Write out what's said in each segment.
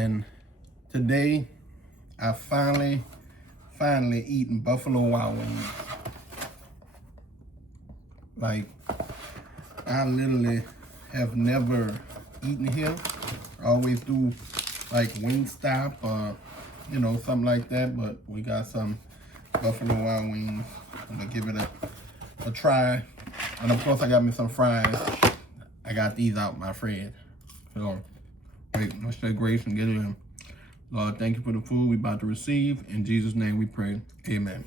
And today I finally eaten Buffalo Wild Wings. Like, I literally have never eaten here. I always do like Wingstop or, you know, something like that, but we got some Buffalo Wild Wings. I'm gonna give it a try. And of course I got me some fries. I got these out my fridge. So, wait, let's say grace and get it in. Lord, thank you for the food we about to receive. In Jesus' name we pray, amen.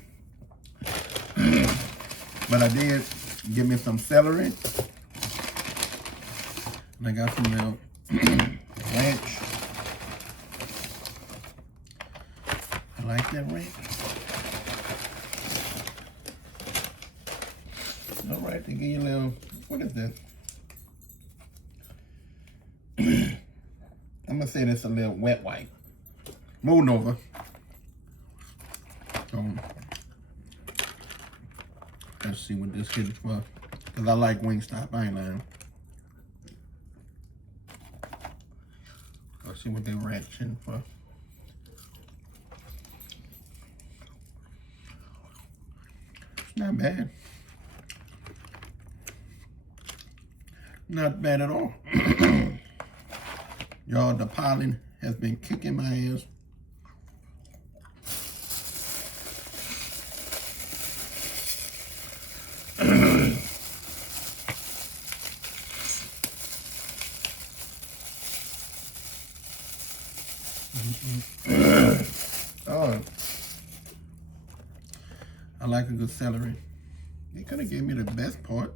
But I did get me some celery. And I got some little ranch. I like that ranch. All right, they give you a little, what is this? I'm gonna say this a little wet wipe. Moving over. So, let's see what this is for. Cause I like Wingstop, I ain't lying. Let's see what they're ranching for. It's not bad. Not bad at all. Y'all, the pollen has been kicking my ass. Oh, I like a good celery. They could have gave me the best part.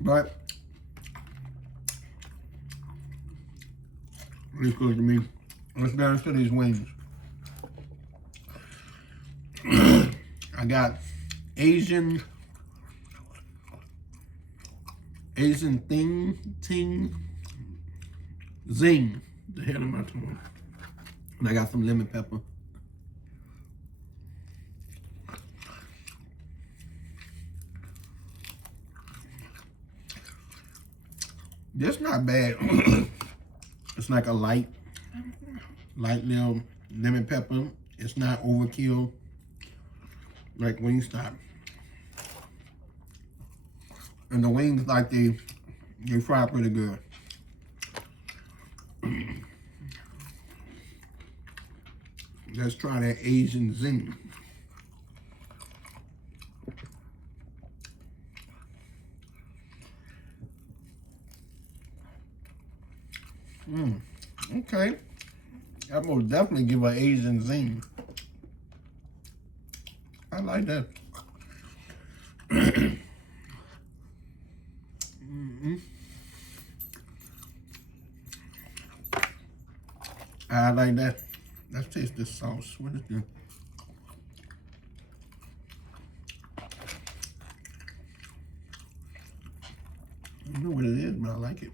But it's good to me. Let's get into these wings. I got Asian Ting Zing. The hell am I talking? And I got some lemon pepper. That's not bad. It's like a light little lemon pepper. It's not overkill like Wingstop. And the wings, like they fry pretty good. Let's try that Asian Zing. Okay. I most definitely give an Asian Zing. I like that. I like that. Let's taste this sauce. What is this? I don't know what it is, but I like it.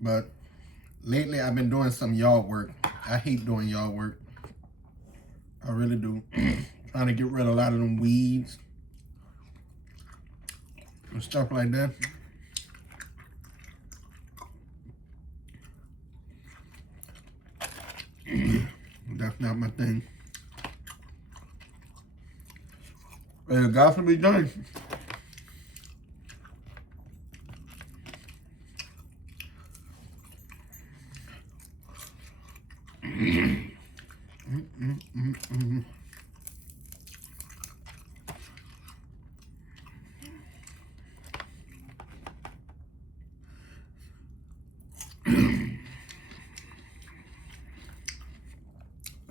But lately I've been doing some yard work. I hate doing yard work. I really do. Trying to get rid of a lot of them weeds and stuff like that. That's not my thing. But it got to be done.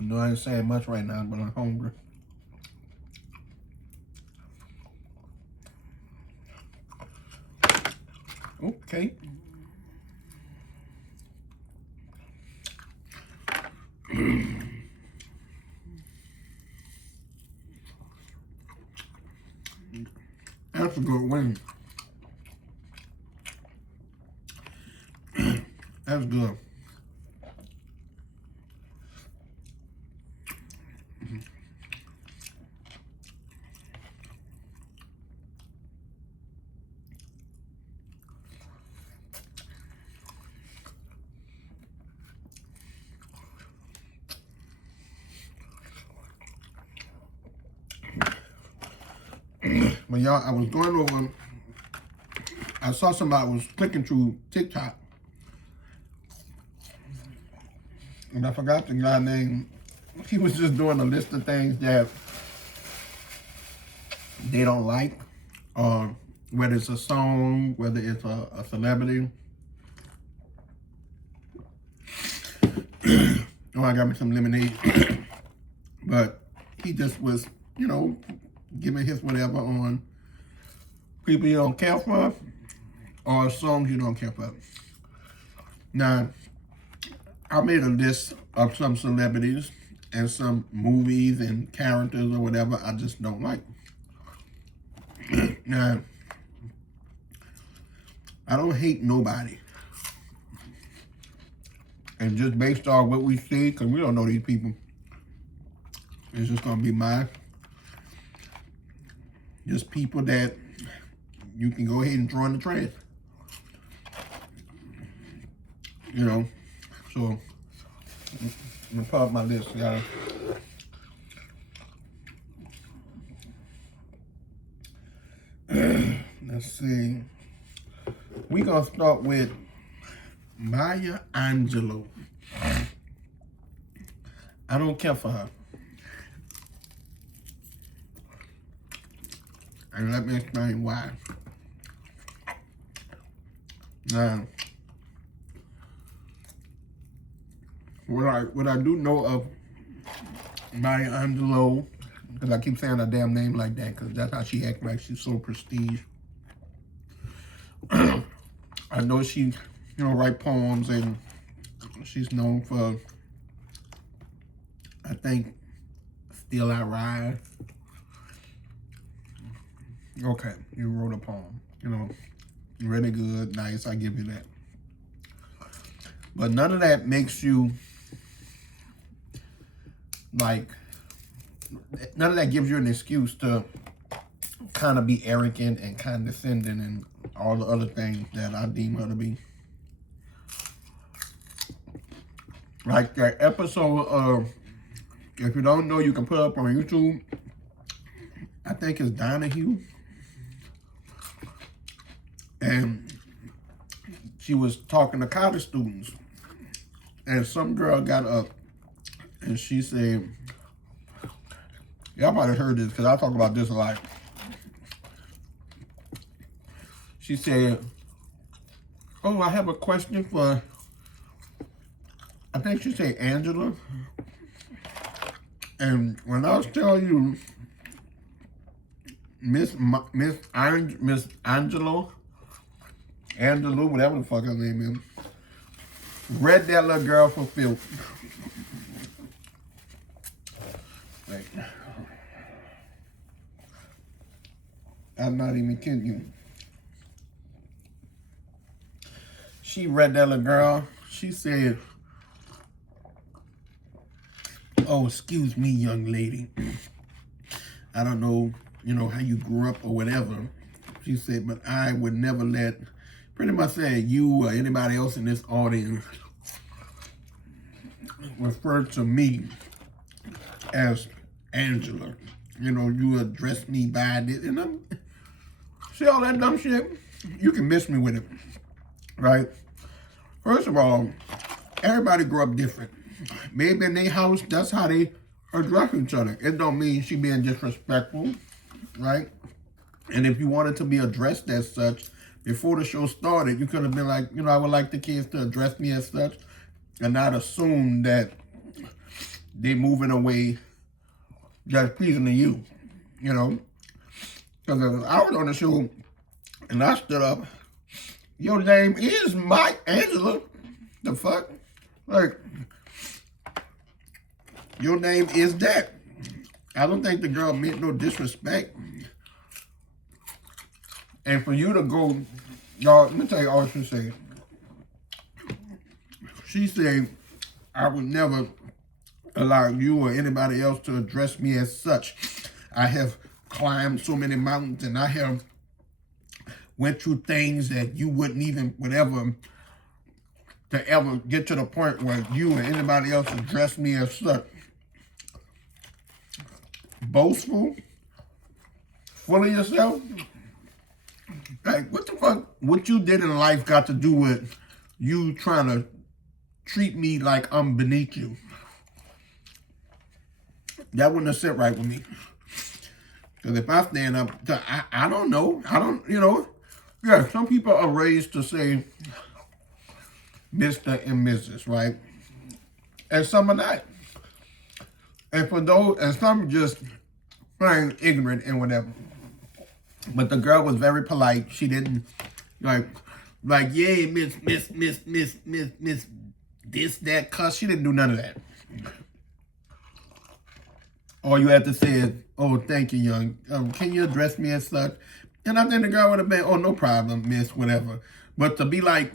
I know I ain't saying much right now, but I'm hungry. Okay. That's a good wing. That's good. But y'all, I was going over, I saw somebody was clicking through TikTok, and I forgot the guy's name. He was just doing a list of things that they don't like, whether it's a song, whether it's a celebrity. Oh, I got me some lemonade. But he just was, you know, giving his whatever on people you don't care for or songs you don't care for. Now, I made a list of some celebrities and some movies and characters or whatever I just don't like. Now, I don't hate nobody. And just based on what we see, because we don't know these people, it's just going to be mine. Just people that you can go ahead and throw in the trash. You know, so I'm going to pull up my list, y'all. Let's see. We're going to start with Maya Angelou. I don't care for her. And let me explain why. Now, what I do know of Maya Angelou, because I keep saying her damn name like that, because that's how she acts, like she's so prestige. I know she, you know, write poems, and she's known for, I think, Still I Rise. Okay, you wrote a poem, you know, really good, nice, I give you that. But none of that makes you, like, none of that gives you an excuse to kind of be arrogant and condescending and all the other things that I deem her to be. Like that episode of, if you don't know, you can put up on YouTube, I think it's Donahue. And she was talking to college students. And some girl got up and she said, y'all might have heard this because I talk about this a lot. She said, oh, I have a question for, I think she said Angela. And when I was telling you, Miss Angelou, whatever the fuck her name is, read that little girl for filth. Wait. I'm not even kidding you. She read that little girl. She said, oh, excuse me, young lady. I don't know, you know, how you grew up or whatever. She said, but I would never let, pretty much said, you or anybody else in this audience refer to me as Angela. You know, you address me by this. And I'm, see all that dumb shit? You can miss me with it, right? First of all, everybody grew up different. Maybe in their house, that's how they address each other. It don't mean she being disrespectful, right? And if you wanted to be addressed as such, before the show started, you could have been like, you know, I would like the kids to address me as such and not assume that they're moving away just pleasing to you, you know? Because if I was on the show and I stood up, your name is Mike Angela. The fuck? Like, your name is that. I don't think the girl meant no disrespect. And for you to go, y'all, let me tell you all she said. She said, I would never allow you or anybody else to address me as such. I have climbed so many mountains and I have went through things that you wouldn't even, whatever, to ever get to the point where you or anybody else address me as such. Boastful, full of yourself. Like, what the fuck, what you did in life got to do with you trying to treat me like I'm beneath you? That wouldn't have sit right with me. Because if I stand up, I don't know. I don't, you know. Yeah, some people are raised to say Mr. and Mrs., right? And some are not. And for those, and some are just plain ignorant and whatever. But the girl was very polite. She didn't, like, yeah, miss, this, that, cuss. She didn't do none of that. All you had to say is, oh, thank you, young. Can you address me as such? And I think the girl would have been, oh, no problem, miss, whatever. But to be like,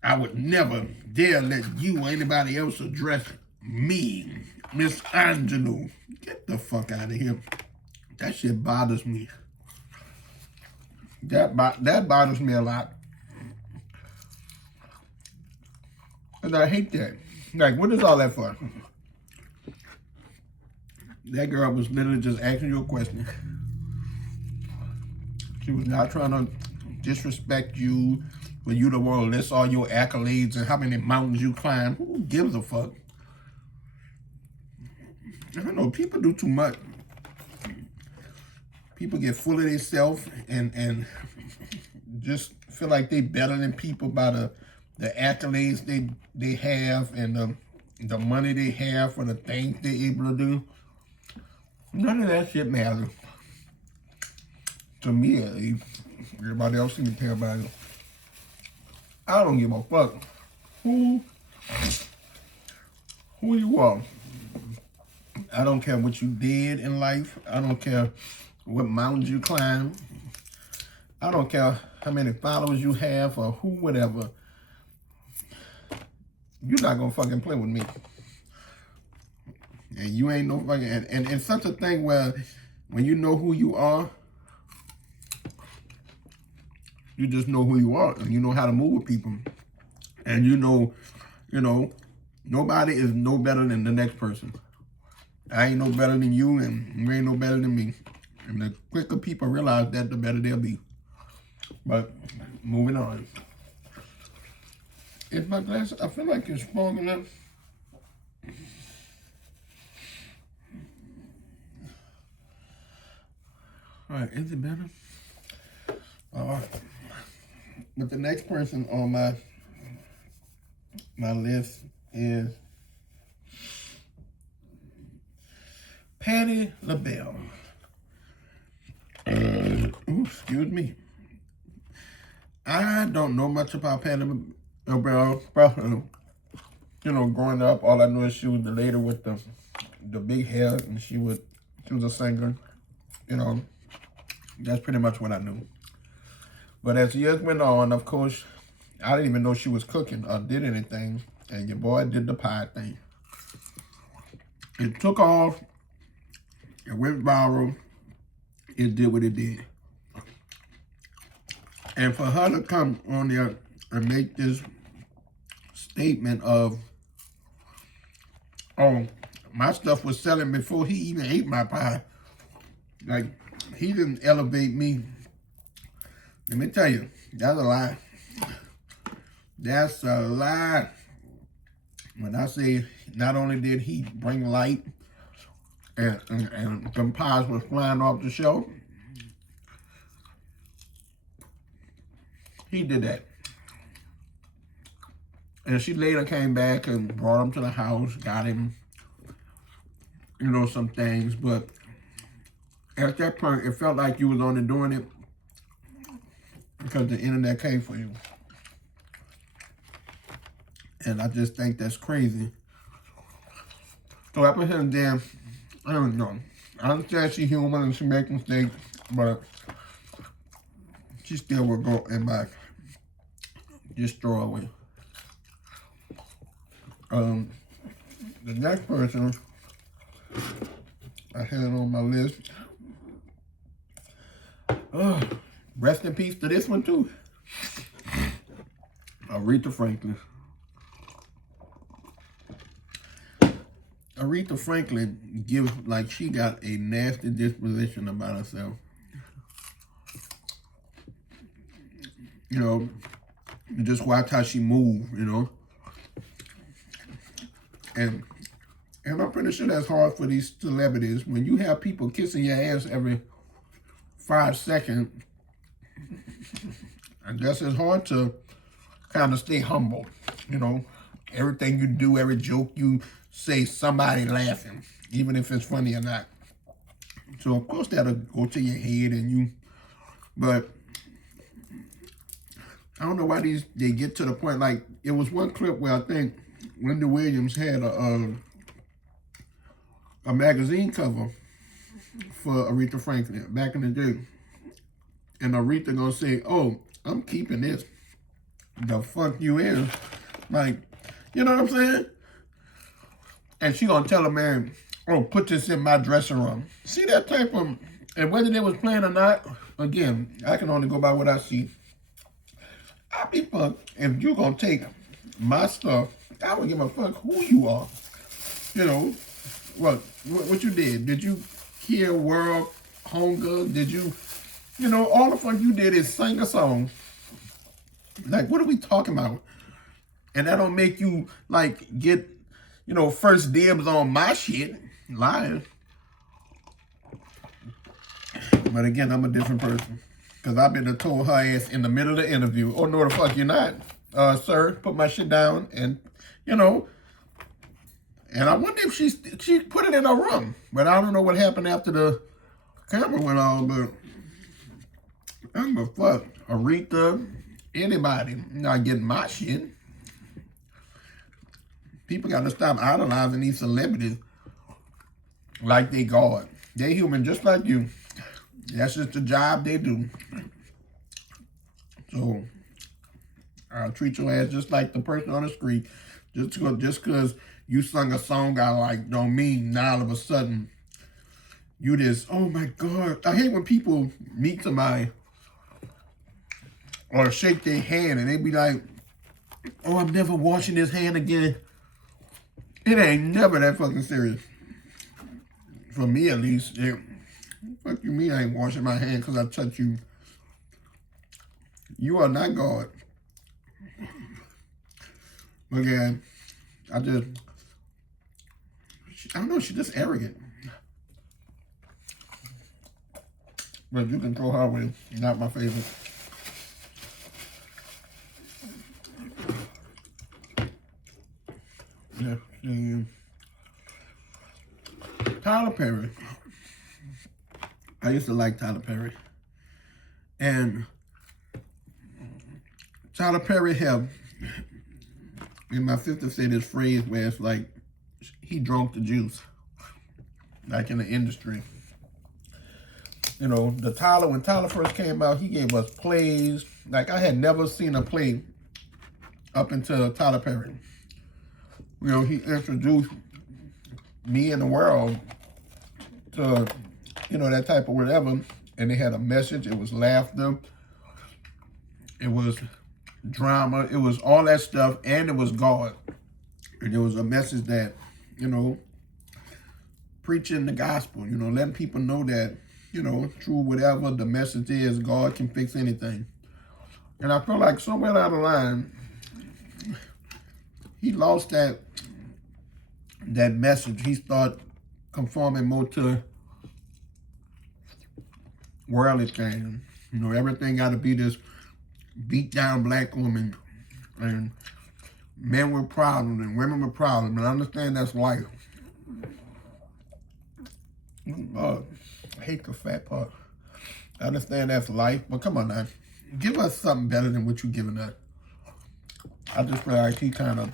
I would never dare let you or anybody else address me, Miss Angelou. Get the fuck out of here. That shit bothers me. That bothers me a lot. And I hate that. Like, what is all that for? That girl was literally just asking you a question. She was not trying to disrespect you, for you to want to list all your accolades and how many mountains you climb. Who gives a fuck? I don't know, people do too much. People get full of themselves and just feel like they better than people by the accolades they have and the money they have for the things they're able to do. None of that shit matters. To me, at least. Everybody else can care about it. I don't give a fuck who you are. I don't care what you did in life. I don't care what mountains you climb. I don't care how many followers you have or who, whatever. You're not gonna fucking play with me. And you ain't no fucking, and it's such a thing where when you know who you are, you just know who you are and you know how to move with people. And you know, nobody is no better than the next person. I ain't no better than you and you ain't no better than me. And the quicker people realize that, the better they'll be. But moving on. Is my glass, I feel like it's strong enough. All right, is it better? All right. But the next person on my list is Patti LaBelle. Excuse me. I don't know much about Patti LaBelle. You know, growing up, all I knew is she was the lady with the big hair, and she was a singer. You know, that's pretty much what I knew. But as years went on, of course, I didn't even know she was cooking or did anything. And your boy did the pie thing. It took off. It went viral. It did what it did. And for her to come on there and make this statement of, oh, my stuff was selling before he even ate my pie. Like, he didn't elevate me. Let me tell you, that's a lie. That's a lie. When I say not only did he bring light and some pies was flying off the shelf, he did that. And she later came back and brought him to the house, got him, you know, some things. But at that point, it felt like you was only doing it because the internet came for you. And I just think that's crazy. So I put him down, I don't know. I understand she's human and she makes mistakes, but she still will go and back. Just throw away. The next person I had on my list. Rest in peace to this one too. Aretha Franklin. Aretha Franklin gives like she got a nasty disposition about herself. You know, you just watch how she moves, you know. And I'm pretty sure that's hard for these celebrities. When you have people kissing your ass every 5 seconds, I guess it's hard to kind of stay humble, you know. Everything you do, every joke you say, somebody laughing, even if it's funny or not. So, of course, that'll go to your head and you, but I don't know why they get to the point, like, it was one clip where I think Wendy Williams had a magazine cover for Aretha Franklin back in the day. And Aretha gonna say, oh, I'm keeping this. The fuck you is. Like, you know what I'm saying? And she gonna tell a man, oh, put this in my dressing room. See that type of, and whether they was playing or not, again, I can only go by what I see. I'd be fucked if you gonna take my stuff. I don't give a fuck who you are. You know, what you did? Did you hear World Hunger? Did you, you know, all the fuck you did is sing a song. Like, what are we talking about? And that don't make you, like, get, you know, first dibs on my shit. Lying. But again, I'm a different person. Because I've been told her ass in the middle of the interview, oh, no, the fuck you're not. Sir, put my shit down. And, you know, and I wonder if she put it in her room. But I don't know what happened after the camera went on. But I'm a fuck. Aretha, anybody not getting my shit. People got to stop idolizing these celebrities like they God. They human just like you. That's just the job they do. So, I'll treat your ass just like the person on the street. Just because you sung a song I like don't mean now all of a sudden you just, oh my God. I hate when people meet somebody or shake their hand and they be like, oh, I'm never washing this hand again. It ain't never that fucking serious. For me, at least. Fuck you mean I ain't washing my hand because I touch you. You are not God. Again, I don't know, she's just arrogant. But you can throw her away. Not my favorite. Yeah. Tyler Perry. I used to like Tyler Perry. And Tyler Perry have, in my sister said this phrase where it's like, he drunk the juice. Like in the industry. You know, when Tyler first came out, he gave us plays. Like I had never seen a play up until Tyler Perry. You know, he introduced me in the world to, you know, that type of whatever. And they had a message. It was laughter. It was drama. It was all that stuff. And it was God. And it was a message that, you know, preaching the gospel, you know, letting people know that, you know, through whatever the message is, God can fix anything. And I feel like somewhere down the line, he lost that message. He started conforming more to worldly things. You know, everything got to be this beat down black woman. And men with problems and women with problems. And I understand that's life. I hate the fat part. I understand that's life. But come on now. Give us something better than what you're giving us. I just feel like he kind of,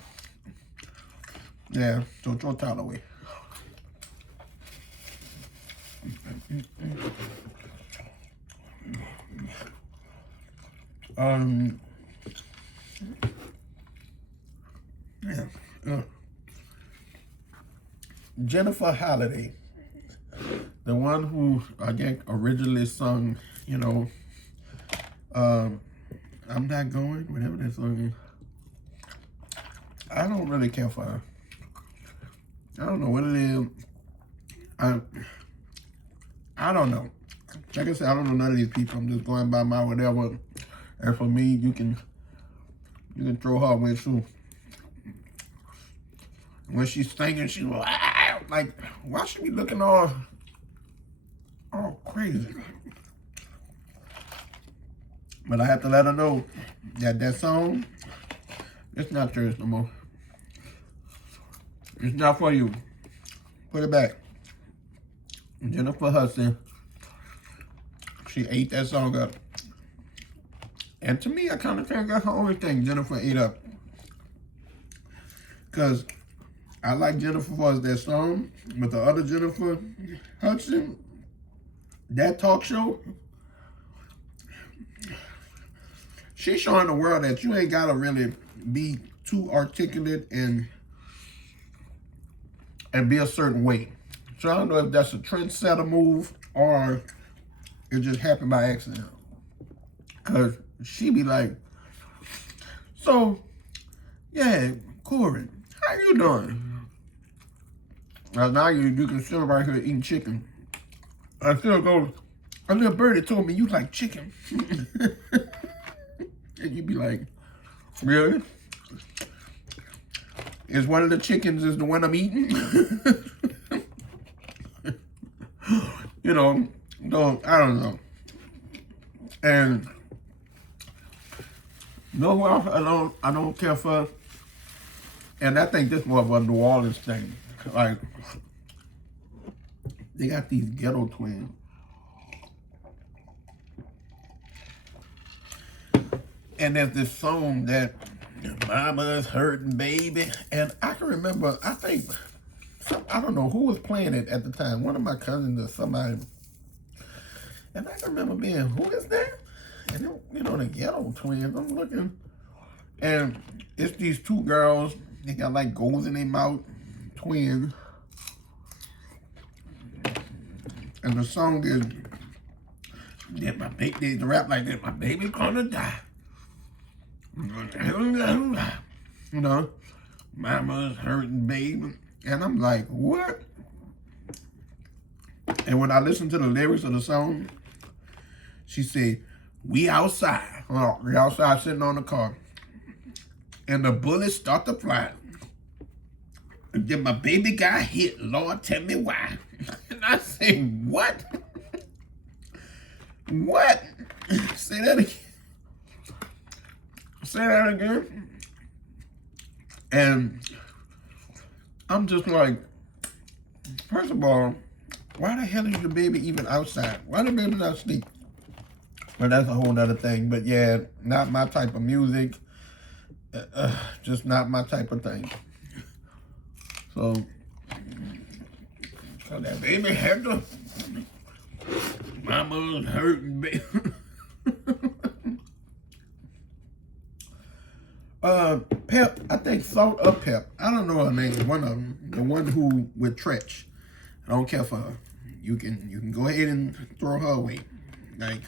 yeah, so throw Tyler away. Yeah. Jennifer Holiday, the one who I think originally sung, you know, I'm Not Going, whatever that song is. I don't really care for her. I don't know what it is. I don't know. Like I said, I don't know none of these people. I'm just going by my whatever. And for me, you can throw her away too. When she's singing, she's like, why should we looking all crazy? But I have to let her know that song, it's not yours no more. It's not for you. Put it back. Jennifer Hudson, she ate that song up. And to me, I kind of think that's the only thing Jennifer ate up. Because I like Jennifer for that song, but the other Jennifer Hudson, that talk show, she's showing the world that you ain't got to really be too articulate and be a certain way. So I don't know if that's a trendsetter move or it just happened by accident. Because she be like, so, yeah, Corey, how you doing? Now you can sit right here eating chicken. I still go, a little birdie told me you like chicken. And you be like, really? Is one of the chickens is the one I'm eating? You know, no, I don't know. And no who else I don't care for. And I think this more of a New Orleans thing. Like, they got these ghetto twins. And there's this song that Mama's Hurting Baby. And I can remember, I think, I don't know who was playing it at the time. One of my cousins or somebody. And I can remember being, who is that? And, you know, the ghetto twins, I'm looking. And it's these two girls. They got like goals in their mouth. Twins. And the song is, that my baby, the rap like that, my baby gonna die. You know, Mama's Hurting Baby. And I'm like, what? And when I listened to the lyrics of the song, she said, we outside. We outside sitting on the car. And the bullets start to fly. And then my baby got hit. Lord, tell me why. And I say, what? What? Say that again. Say that again. And I'm just like, first of all, why the hell is your baby even outside? Why the baby not sleep? Well, that's a whole other thing. But yeah, not my type of music. Just not my type of thing. So that baby had to, Mama's hurting baby. Pep, I think Salt of Pep. I don't know her name. One of them, the one who with Tretch. I don't care for her. You can go ahead and throw her away. Like,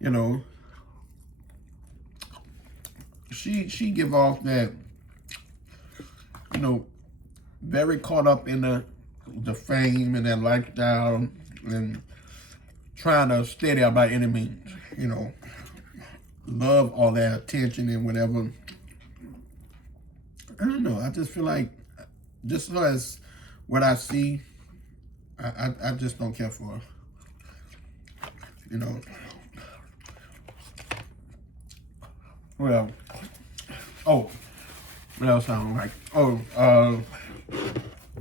you know, she give off that, you know, very caught up in the fame and that lifestyle and trying to stay there by any means. You know, love all that attention and whatever. I don't know. I just feel like, just as what I see, I just don't care for her. You know. Well, oh, what else I don't like? Oh,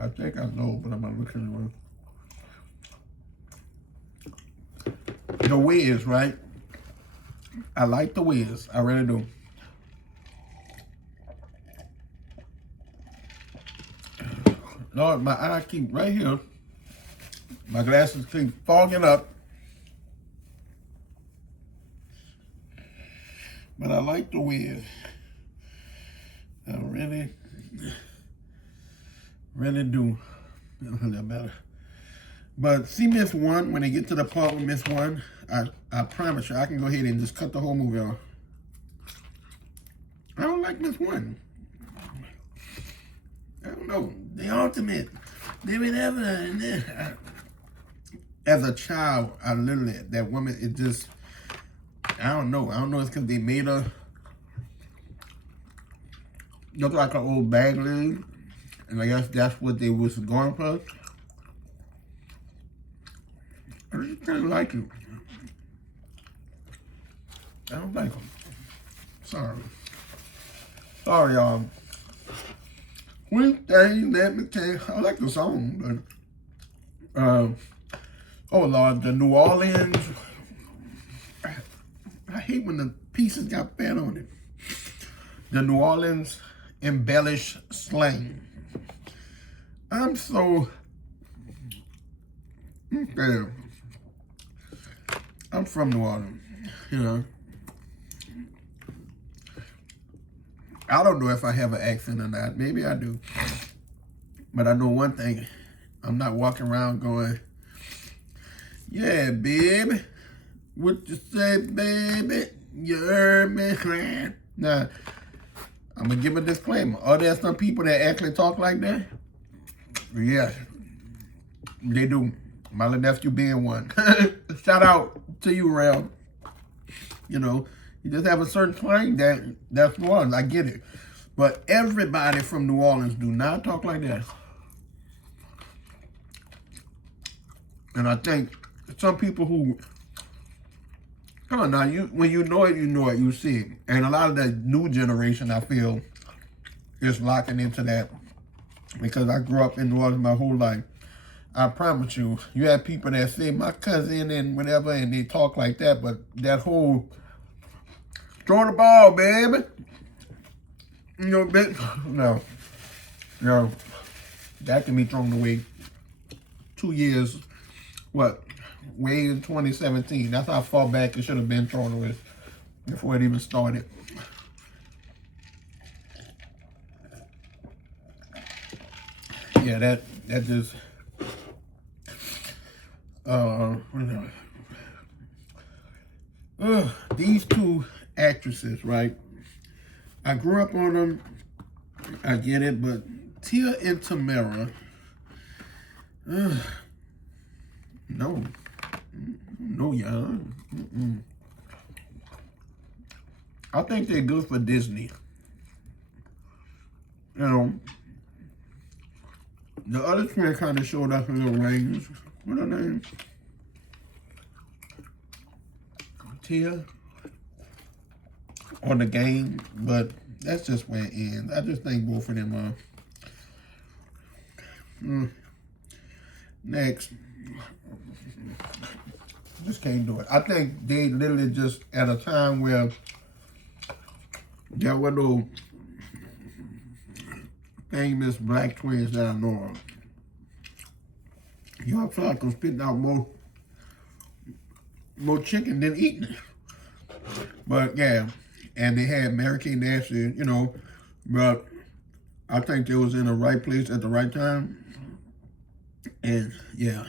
I think I know, but I'm not looking at it. The Wiz, right? I like The Wiz. I really do. Lord, my eye keep right here. My glasses keep fogging up. But I like the wear. I really do. A little better. But see Miss One, when they get to the part with Miss One, I promise you, I can go ahead and just cut the whole movie off. I don't like Miss One. I don't know. The ultimate. They would ever. As a child, I literally, that woman, it just, I don't know. I don't know if it's because they made her look like an old bag lady. And I guess that's what they was going for. I just didn't like it. I don't like them. Sorry. Sorry, y'all. Wednesday, let me tell you, I like the song, but, oh Lord, the New Orleans, I hate when the pieces got fat on it. The New Orleans embellished slang. I'm so, okay. I'm from New Orleans, you know. I don't know if I have an accent or not. Maybe I do. But I know one thing. I'm not walking around going, yeah, baby. What you say, baby? You heard me? Now, I'm going to give a disclaimer. Are there some people that actually talk like that? Yeah, they do. My little nephew being one. Shout out to you, Ralph. You know, you just have a certain slang that's New Orleans. I get it. But everybody from New Orleans do not talk like that. And I think some people who, come on now, when you know it, you see it. And a lot of the new generation, I feel, is locking into that. Because I grew up in New Orleans my whole life. I promise you, you have people that say my cousin and whatever, and they talk like that, but that whole throw the ball, baby. You know, no, that can be thrown away. 2 years, what? Way in 2017. That's how far back it should have been thrown away before it even started. Yeah, that just. These two actresses, right? I grew up on them. I get it, but Tia and Tamera, no, y'all. I think they're good for Disney. You know, the other twin kind of showed up in the range. What her name? Tia on the game, but that's just where it ends. I just think both of them are. Next. Just can't do it. I think they literally just at a time where there were no famous black twins that I know of. Y'all feel like I'm spitting out more chicken than eating it. But yeah, and they had Mary-Kate and Ashley, you know, but I think they was in the right place at the right time. And yeah,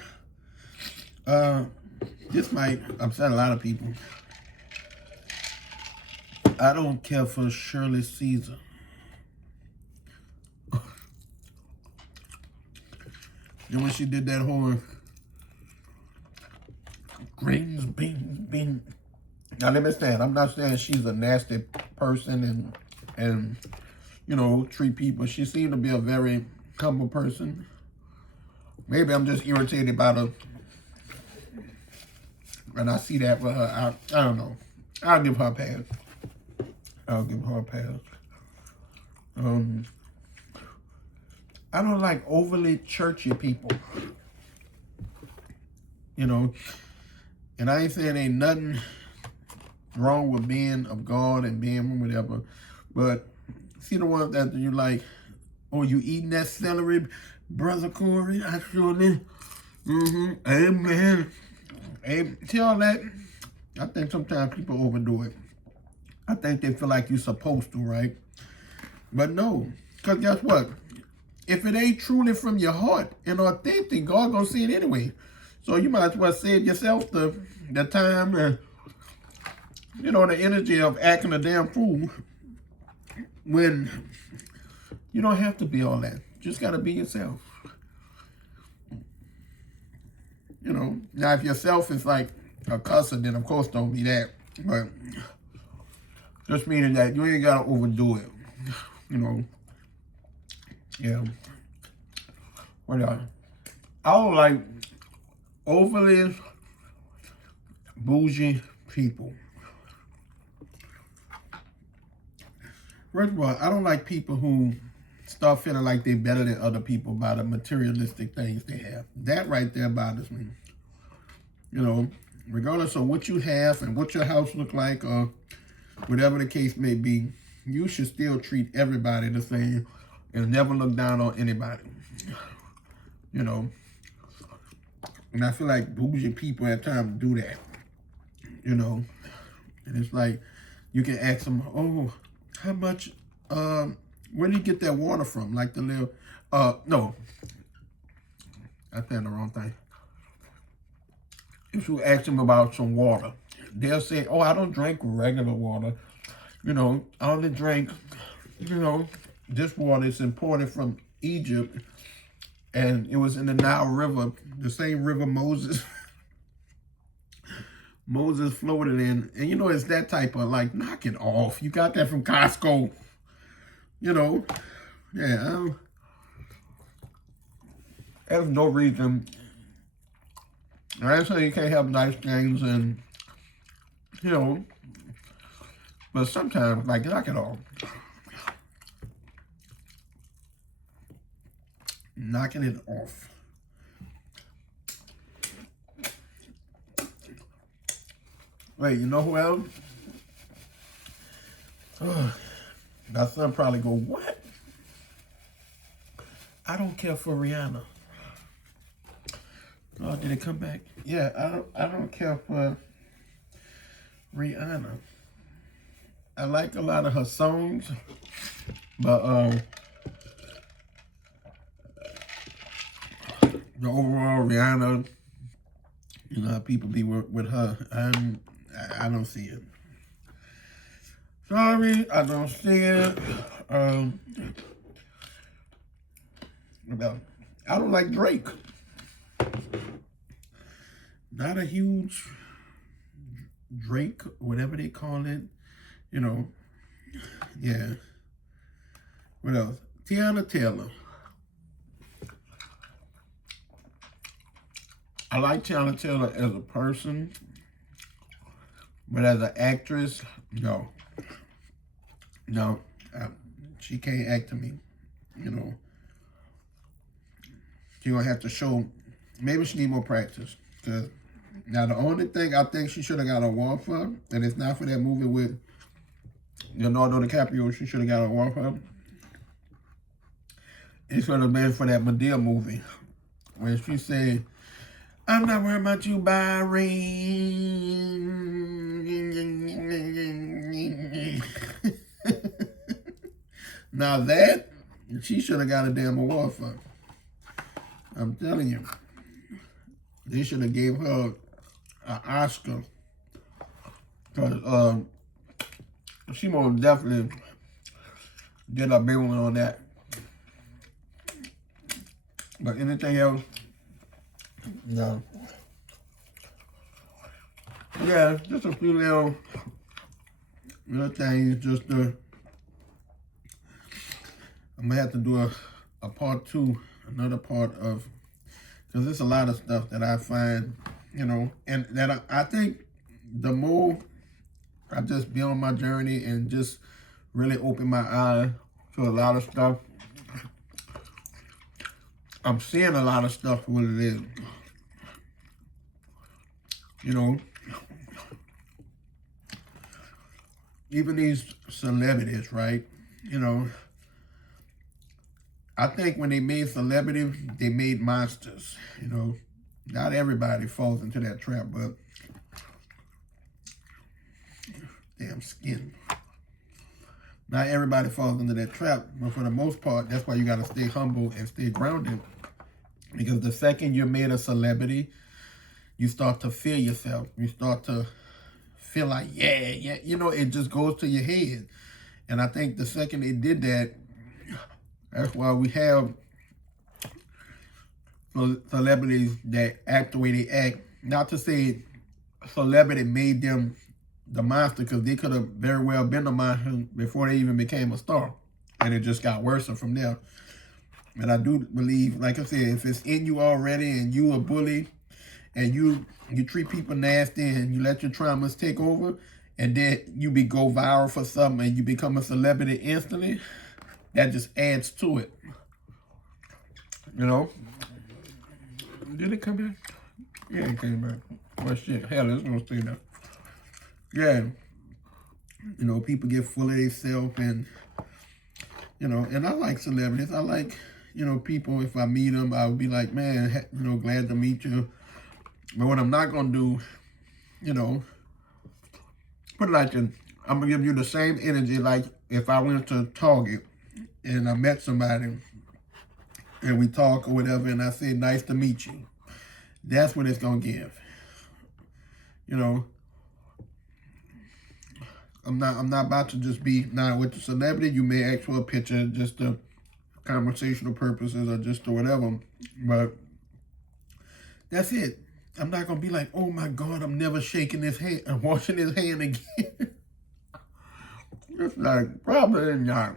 this might upset a lot of people. I don't care for Shirley Caesar. And when she did that whole greens, beans. Now let me stand. I'm not saying she's a nasty person and you know, treat people. She seemed to be a very humble person. Maybe I'm just irritated by her. And I see that with her. I don't know. I'll give her a pass. I don't like overly churchy people. You know, and I ain't saying ain't nothing wrong with being of God and being whatever, but see the ones that you like, oh, you eating that celery, Brother Corey? I sure did. Amen. Amen. See all that? I think sometimes people overdo it. I think they feel like you're supposed to, right? But no. Because guess what? If it ain't truly from your heart and authentic, God gonna see it anyway. So you might as well save yourself the time and the energy of acting a damn fool when you don't have to be all that. Just gotta be yourself. Now if yourself is like a cusser, then of course don't be that. But just meaning that you ain't gotta overdo it. Yeah. What else? I don't like overly bougie people. First of all, I don't like people who start feeling like they're better than other people by the materialistic things they have. That right there bothers me. Regardless of what you have and what your house look like or whatever the case may be, you should still treat everybody the same and never look down on anybody. And I feel like bougie people at times do that. And it's like you can ask them, oh, how much, where do you get that water from? Like the little, no, I said the wrong thing. If you ask them about some water, they'll say, oh, I don't drink regular water. I only drink, this water is imported from Egypt. And it was in the Nile River, the same river Moses floated in. And it's that type of like, knock it off. You got that from Costco. Yeah. There's no reason. I say you can't have nice things and, but sometimes, like, knock it off. Knocking it off. Wait, you know who else? My son probably go, what? I don't care for Rihanna. Oh, did it come back? Yeah, I don't care for Rihanna. I like a lot of her songs, but the overall Rihanna, people be with her. I don't see it. Sorry, I don't see it. I don't like Drake. Not a huge Drake, whatever they call it. Yeah. What else? Tiana Taylor. I like Tiana Taylor as a person, but as an actress, no. No, she can't act to me. She gonna have to show. Maybe she need more practice. Cause now the only thing I think she should have got an award for, and it's not for that movie with Leonardo DiCaprio. She should have got an award for. It should have been for that Madea movie when she said, "I'm not worried about you, Byron." Now that, she should have got a damn award for. I'm telling you. They should have gave her an Oscar. Because she most definitely did a big one on that. But anything else? No. Yeah, just a few little things just to... I'm going to have to do a part 2, another part of... Because there's a lot of stuff that I find, and that I think the more I just be on my journey and just really open my eye to a lot of stuff, I'm seeing a lot of stuff for what it is. Even these celebrities, right? I think when they made celebrities, they made monsters, Not everybody falls into that trap, but damn skin. Not everybody falls into that trap, but for the most part, that's why you got to stay humble and stay grounded. Because the second you're made a celebrity, you start to feel yourself. You start to feel like, yeah. You know, it just goes to your head. And I think the second they did that, that's why we have celebrities that act the way they act. Not to say celebrity made them the monster, because they could have very well been the monster before they even became a star. And it just got worse from there. And I do believe, like I said, if it's in you already and you a bully and you treat people nasty and you let your traumas take over, and then you go viral for something and you become a celebrity instantly, that just adds to it. You know? Did it come back? Yeah, it came back. Well, shit, hell, it's gonna stay there. Yeah. You know, people get full of themselves, and, you know, and I like celebrities. I like, you know, people, if I meet them, I would be like, man, you know, glad to meet you. But what I'm not gonna do, you know, put it like this, I'm gonna give you the same energy like if I went to Target and I met somebody and we talk or whatever and I say, nice to meet you. That's what it's gonna give. You know, I'm not about to just be, now with the celebrity, you may ask for a picture just to conversational purposes or just to whatever, but that's it. I'm not gonna be like, oh my God, I'm never shaking his hand, I'm washing his hand again. It's like, probably not.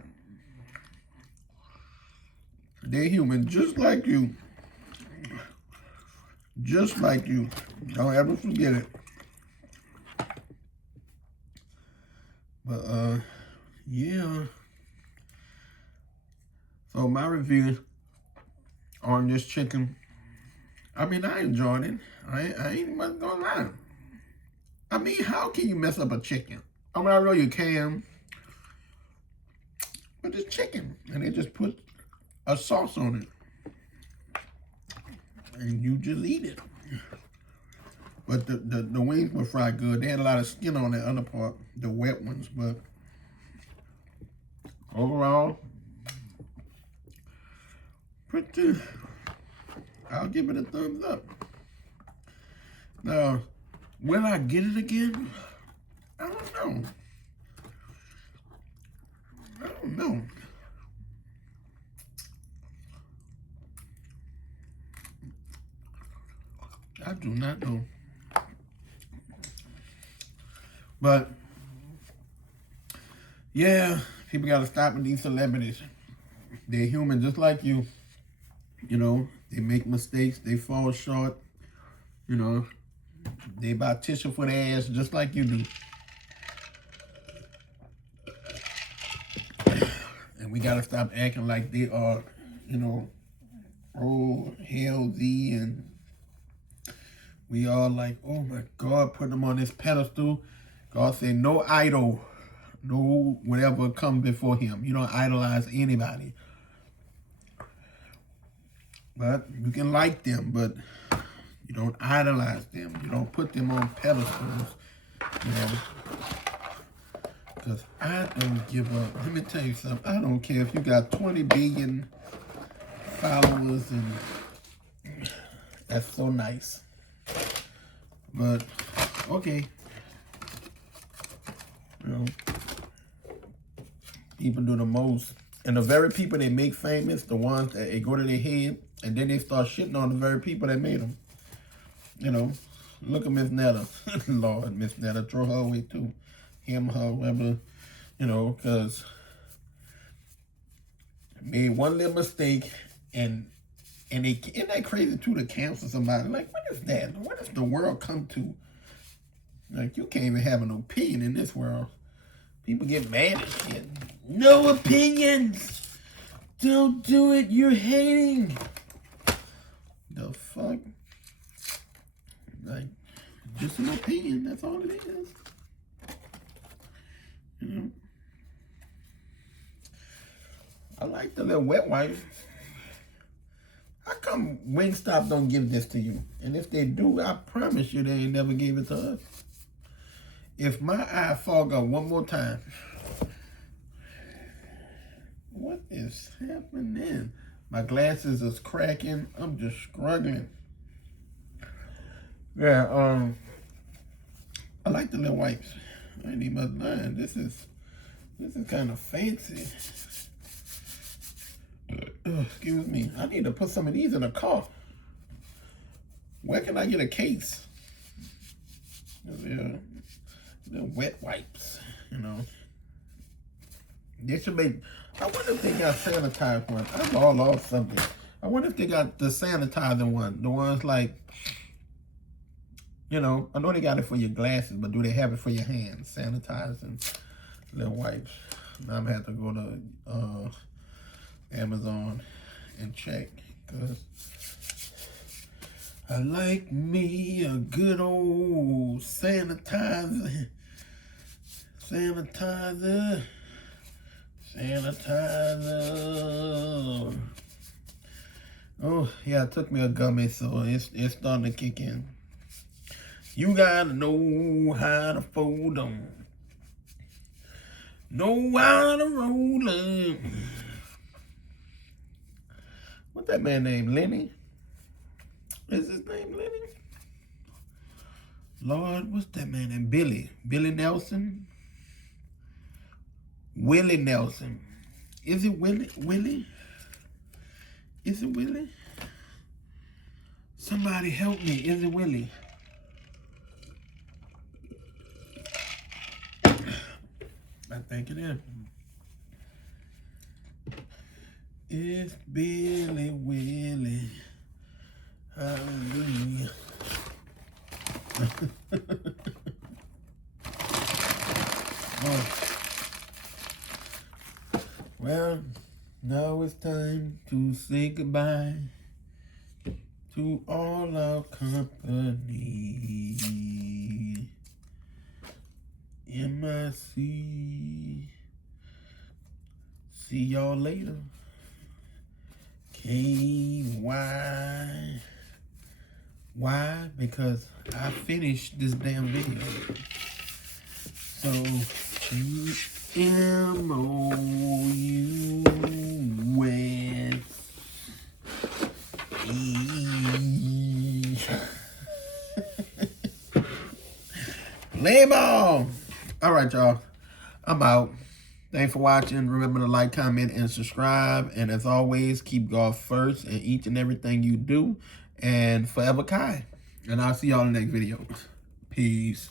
They're human, just like you. Just like you. Don't ever forget it. But, yeah. So my review on this chicken, I mean, I enjoyed it. I ain't much gonna lie. I mean, how can you mess up a chicken? I mean, I know you can. But it's chicken. And they just put a sauce on it. And you just eat it. But the wings were fried good. They had a lot of skin on the other part, the wet ones. But overall, pretty, I'll give it a thumbs up. Now, will I get it again? I don't know. I don't know. I do not know. But, yeah, people got to stop with these celebrities. They're human just like you. You know, they make mistakes. They fall short. You know, they buy tissue for their ass just like you do. And we got to stop acting like they are, you know, oh, hell, Z, and we all like, oh my God, put them on this pedestal. God said, no idol, no whatever come before him. You don't idolize anybody. But you can like them, but you don't idolize them. You don't put them on pedestals, you know. Because I don't give up. Let me tell you something. I don't care if you got 20 billion followers, and that's so nice. But, okay. You know, people do the most. And the very people they make famous, the ones that they go to their head, and then they start shitting on the very people that made them. You know, look at Miss Netta. Lord, Miss Netta, throw her away too. Him, her, whatever, you know, because made one little mistake, and they, isn't that crazy too, to cancel somebody? Like, what is that? What does the world come to? Like, you can't even have an opinion in this world. People get mad at shit. No opinions! Don't do it, you're hating! The fuck? Like, just an opinion, that's all it is. You know? I like the little wet wipe. How come Wingstop don't give this to you? And if they do, I promise you they ain't never gave it to us. If my eye fog up one more time, what is happening? My glasses is cracking. I'm just struggling. Yeah, I like the little wipes. I ain't even lying. This is kind of fancy. Excuse me. I need to put some of these in a car. Where can I get a case? Yeah, the wet wipes, you know. They should make. I wonder if they got sanitized one. I'm all off something. I wonder if they got the sanitizing one. The ones like, you know, I know they got it for your glasses, but do they have it for your hands? Sanitizing little wipes. Now I'm gonna have to go to Amazon and check, because I like me a good old sanitizer. Sanitizer. Oh, yeah, it took me a gummy, so it's starting to kick in. You gotta know how to fold them. Know how to roll them. What's that man named? Lenny? Is his name Lenny? Lord, what's that man named? Billy? Billy Nelson? Willie Nelson. Is it Willie? Willie? Is it Willie? Somebody help me. Is it Willie? I think it is. It's Billy Willie. Hallelujah. Oh. Well, now it's time to say goodbye to all our company. MIC. See y'all later. KY. Why? Because I finished this damn video. So, MOU with E. Lame on. All right, y'all. I'm out. Thanks for watching. Remember to like, comment, and subscribe. And as always, keep God first in each and everything you do. And forever Kai. And I'll see y'all in the next video. Peace.